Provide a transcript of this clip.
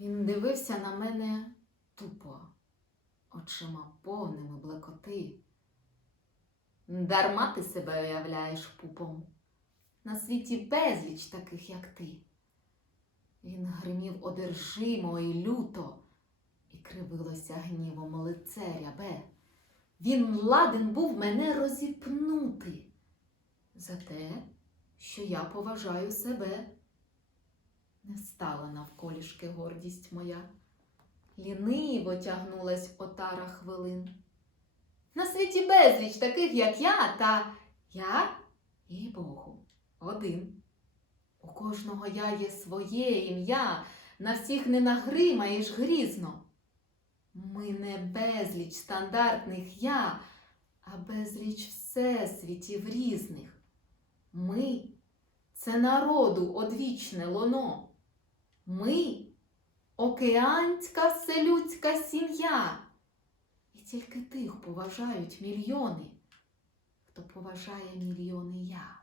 Він дивився на мене тупо, очима повними блекоти. Дарма ти себе уявляєш пупом. На світі безліч таких, як ти. Він гримів одержимо і люто, і кривилося гнівом лице рябе. Він ладен був мене розіпнути за те, що я поважаю себе. Не стала навколішки гордість моя, ліниво тягнулась отара хвилин. На світі безліч таких, як я, та я, і Богу, один. У кожного я є своє ім'я, на всіх не нагримаєш грізно. Ми не безліч стандартних я, а безліч всесвітів різних. Ми це народу одвічне лоно. Ми океанська вселюдська сім'я. І тільки тих поважають мільйони, хто поважає мільйони я.